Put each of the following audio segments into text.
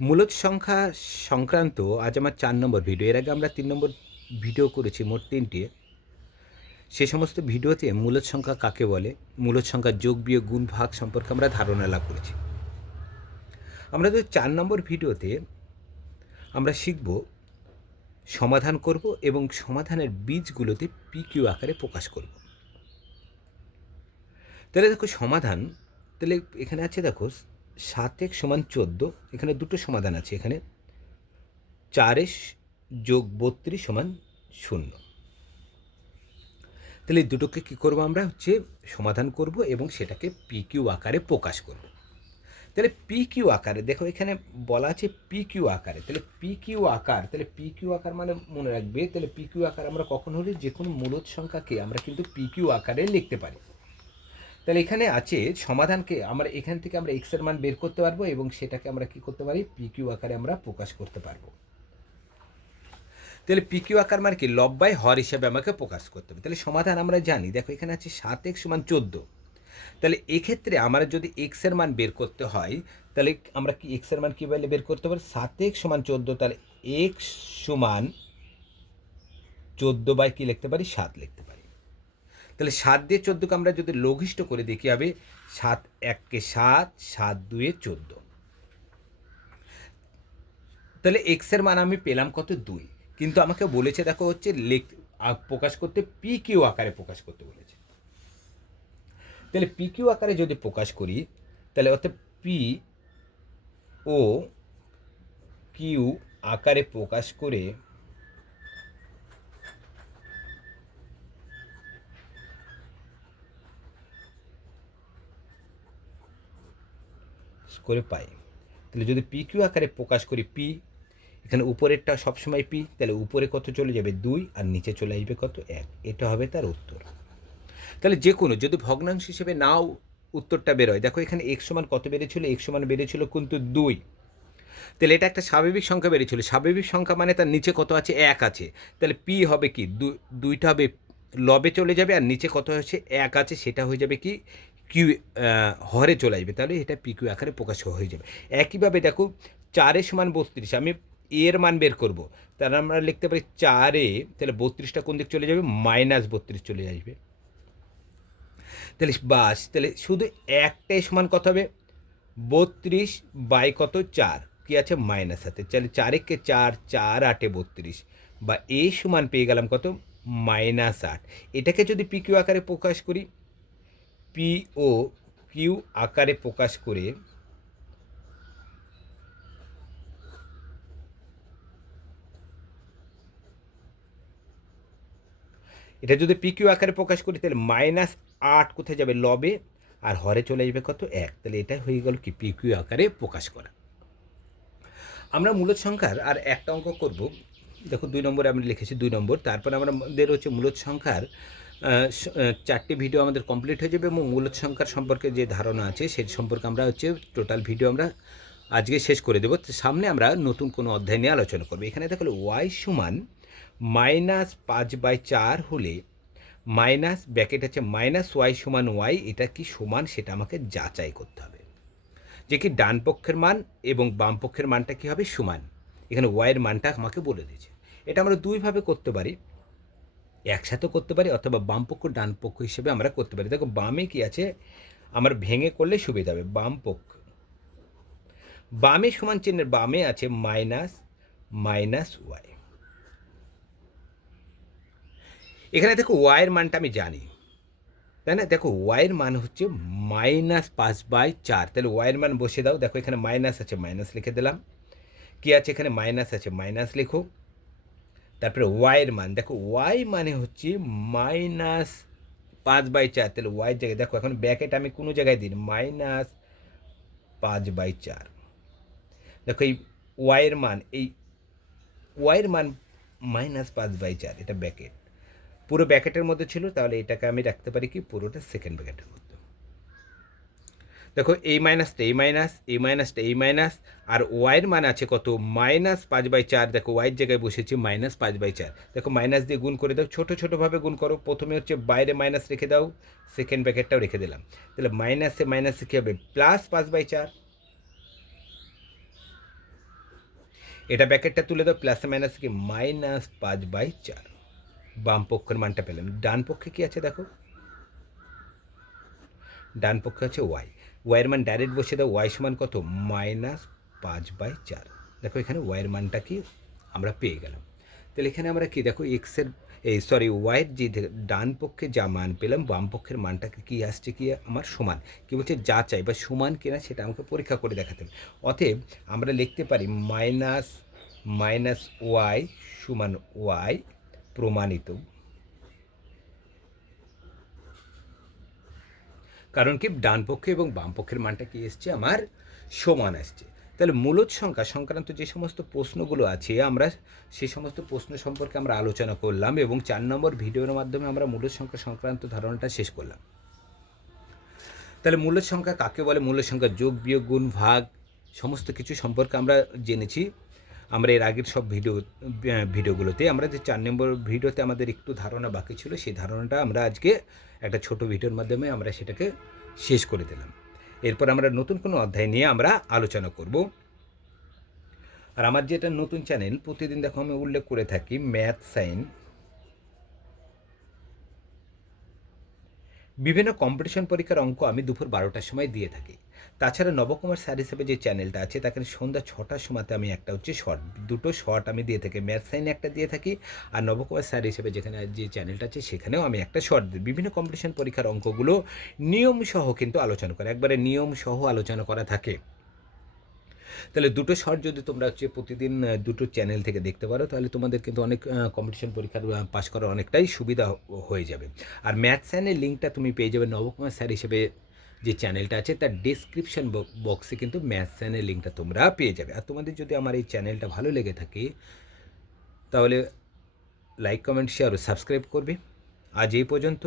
মূলত সংখ্যা সংক্রান্ত আজ আমার চার নম্বর ভিডিও এর আগে আমরা তিন নম্বর ভিডিও করেছি, মোট তিনটে। সে সমস্ত ভিডিওতে মূলত সংখ্যা কাকে বলে? মূলত সংখ্যা যোগ, বিয়োগ, গুণ, ভাগ সম্পর্কে আমরা ধারণা লাভ করেছি। আমরা তো চার নম্বর ভিডিওতে আমরা শিখব সমাধান করব এবং সমাধানের বীজগুলোতে পি কিউ আকারে প্রকাশ করব। তাহলে দেখো সমাধান, তাহলে এখানে আছে দেখো সাত এক সমান চোদ্দ, এখানে দুটো সমাধান আছে, এখানে চারের যোগ বত্রিশ সমান শূন্য। তাহলে দুটোকে কী করব আমরা? হচ্ছে সমাধান করব এবং সেটাকে পি কিউ আকারে প্রকাশ করব। তাহলে পি কিউ আকারে, দেখো এখানে বলা আছে পি কিউ আকারে, তাহলে পি কিউ আকার, তাহলে পি কিউ আকার মানে মনে রাখবে, তাহলে পি কিউ আকার আমরা কখন হলে যে কোনো মূলত সংখ্যাকে আমরা কিন্তু পি কিউ আকারে লিখতে পারি। তাহলে এখানে আছে সমাধানকে আমরা এখান থেকে আমরা এক্সের মান বের করতে পারব এবং সেটাকে আমরা কি করতে পারি? পি কিউ আকারে আমরা প্রকাশ করতে পারব। তাহলে পিকিউ আকার মানে কি? লব্বাই হর হিসাবে আমাকে প্রকাশ করতে হবে। তাহলে সমাধান আমরা জানি। দেখো এখানে আছে সাত এক্স সমান চোদ্দ। তাহলে এক্ষেত্রে আমরা যদি এক্সের মান বের করতে হয়, তাহলে আমরা কি এক্সের মান কীভাবে বের করতে পারি? সাত এক্স সমান চোদ্দ, তাহলে এক্স সমান চোদ্দ বাই কী লিখতে পারি? সাত লিখতে পারি। তাহলে সাত দিয়ে চোদ্দোকে আমরা যদি লঘিষ্ঠ করে দেখি হবে, সাত এককে সাত সাত দুয়ে চোদ্দ। তাহলে এক্সের মান আমি পেলাম কত দুই। কিন্তু আমাকে বলেছে, দেখো হচ্ছে লেখ প্রকাশ করতে পি কিউ আকারে প্রকাশ করতে বলেছে। তাহলে পি কিউ আকারে যদি প্রকাশ করি, তাহলে অর্থাৎ পি ও কিউ আকারে প্রকাশ করে করে পাই। তাহলে যদি পি কিউ আকারে প্রকাশ করি পি এখানে উপরেরটা সবসময় পি তাহলে উপরে কত চলে যাবে? দুই, আর নিচে চলে আসবে কত? এক। এটা হবে তার উত্তর। তাহলে যে কোনো, যদি ভগ্নাংশ হিসেবে নাও উত্তরটা বেরোয়, দেখো এখানে এক সমান কত বেড়েছিল? এক সমান বেড়েছিল কিন্তু দুই। তাহলে এটা একটা স্বাভাবিক সংখ্যা বেড়েছিল। স্বাভাবিক সংখ্যা মানে তার নিচে কত আছে? এক আছে। তাহলে পি হবে কি? দুইটা হবে, লবে চলে যাবে, আর নিচে কত হচ্ছে এক আছে। সেটা হয়ে যাবে কি? কিউ হরে চলে আসবে, তাহলে এটা পি কিউ আকারে প্রকাশ হয়ে যাবে। একইভাবে দেখো চারে সমান বত্রিশ, আমি এর মান বের করব, তাহলে আমরা লিখতে পারি চারে, তাহলে বত্রিশটা কোন দিক চলে যাবে? মাইনাস বত্রিশ চলে আসবে। তাহলে বাস, তাহলে শুধু একটাই সমান কত হবে? বত্রিশ বাই কত? চার, কি আছে? মাইনাস হাতে তাহলে চারেককে চার চার আটে বত্রিশ, বা এ সমান পেয়ে গেলাম কত? মাইনাস আট। এটাকে যদি পিকিউ আকারে প্রকাশ করি পি ও কিউ আকারে প্রকাশ করে এটা যদি পি কিউ আকারে প্রকাশ করি, তাহলে মাইনাস আট কোথায় যাবে? লবে। আর হরে চলে যাবে কত? এক। তাহলে এটা হয়ে গেল কি? পি কিউ আকারে প্রকাশ করা। আমরা মূলত সংখ্যার আর একটা অঙ্ক করব। দেখো দুই নম্বরে আমরা লিখেছি দুই নম্বর। তারপর আমাদের হচ্ছে মূলত সংখ্যার চারটি ভিডিও আমাদের কমপ্লিট হয়ে যাবে এবং মূলত সংখ্যার সম্পর্কে যে ধারণা আছে, সেই সম্পর্কে আমরা হচ্ছে টোটাল ভিডিও আমরা আজকে শেষ করে দেবো। সামনে আমরা নতুন কোনো অধ্যায় নিয়ে আলোচনা করব। এখানে দেখো ওয়াই সমান মাইনাস পাঁচ বাই চার হলে মাইনাস ব্যাকেট আছে মাইনাস ওয়াই সমান ওয়াই এটা কি সমান সেটা আমাকে যাচাই করতে হবে। যে কি ডান পক্ষের মান এবং বাম পক্ষের মানটা কী হবে সমান। এখানে ওয়াইয়ের মানটা আমাকে বলে দিয়েছে। এটা আমরা দুইভাবে করতে পারি। একসাথেও করতে পারি অথবা বাম পক্ষ, ডান পক্ষ হিসেবে আমরা করতে পারি। দেখো, বামে কি আছে? আমার ভেঙে করলে সুবিধা হবে, বাম পক্ষ। বামে সমান চিহ্নের, বামে আছে মাইনাস মাইনাস ওয়াই। এখানে দেখো ওয়াইয়ের মানটা আমি জানি। তাই না? দেখো ওয়াইয়ের মান হচ্ছে মাইনাস পাঁচ বাই চার। তাহলে ওয়াইয়ের মান বসে দাও। দেখো, এখানে মাইনাস আছে, মাইনাস লিখে দিলাম। কি আছে এখানে? মাইনাস আছে, মাইনাস লেখো। তারপরে ওয়াইয়ের মান। দেখো ওয়াই মানে হচ্ছে মাইনাস পাঁচ বাই চার। তাহলে ওয়াইয়ের জায়গায়, দেখো, এখন ব্যাকেট আমি কোনো জায়গায় দিন মাইনাস পাঁচ বাই চার। দেখো, এই ওয়াইয়ের মান, এই ওয়াইয়ের মান মাইনাস পাঁচ বাই চার, এটা ব্যাকেট পুরো ব্যাকেটের মধ্যে ছিল, তাহলে এটাকে আমি রাখতে পারি কি? পুরোটা সেকেন্ড ব্যাকেটের মধ্যে। দেখো এই মাইনাসটা এই মাইনাস এই মাইনাসটা এই মাইনাস আর ওয়াইয়ের মান আছে কত? মাইনাস পাঁচ বাই চার। দেখো ওয়াইয়ের জায়গায় বসেছি মাইনাস পাঁচ বাই চার। দেখো মাইনাস দিয়ে গুণ করে দাও। ছোটো, ছোটোভাবে গুণ করো। প্রথমে হচ্ছে বাইরে মাইনাস রেখে দাও। সেকেন্ড ব্যাকেটটাও রেখে দিলাম। তাহলে মাইনাসে মাইনাসে কী হবে? প্লাস পাঁচ বাই চার। এটা ব্যাকেটটা তুলে দাও। প্লাস মাইনাস কি? মাইনাস পাঁচ বাই চার। বাম পক্ষের মানটা পেলাম। ডান পক্ষে কি আছে দেখো? ডান পক্ষে আছে ওয়াই ওয়াইয়ের মান ডাইরেক্ট বসে দাও, ওয়াই সমান কত? মাইনাস পাঁচ বাই চার। দেখো এখানে ওয়াইয়ের মানটা কি? আমরা পেয়ে গেলাম। তাহলে এখানে আমরা কি দেখো এক্সের এই সরি ওয়াইয়ের যে ডান পক্ষে যা মান পেলাম, বাম পক্ষের মানটাকে কি আসছে কি? আমার সমান। কি বলছে? যা চাই বা সমান কিনা সেটা আমাকে পরীক্ষা করে দেখাতে হবে। অতএব আমরা লিখতে পারি মাইনাস মাইনাস ওয়াই সমান ওয়াই প্রমাণিত। কারণ কি, ডান পক্ষে এবং বাম পক্ষের মানটা কি এসছে? আমার সমান আসছে। তাহলে মূলত সংখ্যা, সংক্রান্ত যে সমস্ত প্রশ্নগুলো আছে, আমরা সেই সমস্ত প্রশ্ন সম্পর্কে আমরা আলোচনা করলাম এবং চার নম্বর ভিডিওর মাধ্যমে আমরা মূলত সংখ্যা সংক্রান্ত ধারণাটা শেষ করলাম। তাহলে মূলত সংখ্যা কাকে বলে? মূলত সংখ্যা যোগ, বিয়োগ, গুণ, ভাগ, সমস্ত কিছু সম্পর্কে আমরা জেনেছি। আমরা এর আগের সব ভিডিও ভিডিওগুলোতে আমরা যে চার নম্বর ভিডিওতে আমাদের একটু ধারণা বাকি ছিল, সেই ধারণাটা আমরা আজকে একটা ছোট ভিডিওর মাধ্যমে আমরা সেটাকে শেষ করে দিলাম। এরপর আমরা নতুন কোনো অধ্যায় নিয়ে আমরা আলোচনা করব। আর আমার যেটা নতুন চ্যানেল, প্রতিদিন দেখো আমি উল্লেখ করে থাকি, ম্যাথ সাইন বিভিন্ন কম্পিটিশন পরীক্ষার অঙ্ক আমি দুপুর বারোটার সময় দিয়ে থাকি। তাছাড়া নবকুমার স্যার হিসেবে যে চ্যানেলটা আছে, তাকে সন্ধ্যা ছটার সময়তে আমি একটা হচ্ছে শর্ট দুটো শর্ট আমি দিয়ে থাকি। ম্যাথ সাইন একটা দিয়ে থাকি আর নবকুমার স্যার হিসেবে যেখানে যে চ্যানেলটা আছে, সেখানেও আমি একটা শর্ট দিই। বিভিন্ন কম্পিটিশন পরীক্ষার অঙ্কগুলো নিয়মসহ কিন্তু আলোচনা করে। একবারে নিয়মসহ আলোচনা করা থাকে। তাহলে দুটো শর্ট যদি তোমরা হচ্ছে প্রতিদিন দুটো চ্যানেল থেকে দেখতে পারো, তাহলে তোমাদের কিন্তু অনেক কম্পিটিশন পরীক্ষার পাস করার অনেকটাই সুবিধা হয়ে যাবে। আর ম্যাথ চ্যানেল লিঙ্কটা তুমি পেয়ে যাবে নবকুমার স্যার হিসেবে যে চ্যানেলটা আছে, তার ডিসক্রিপশন বক্সে কিন্তু ম্যাথ চ্যানেল লিঙ্কটা তোমরা পেয়ে যাবে। আর তোমাদের যদি আমার এই চ্যানেলটা ভালো লেগে থাকে, তাহলে লাইক কমেন্ট শেয়ার ও সাবস্ক্রাইব করবে। আজ এই পর্যন্ত।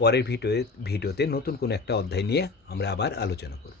পরের ভিডিও, ভিডিওতে নতুন কোনো একটা অধ্যায় নিয়ে আমরা আবার আলোচনা করব।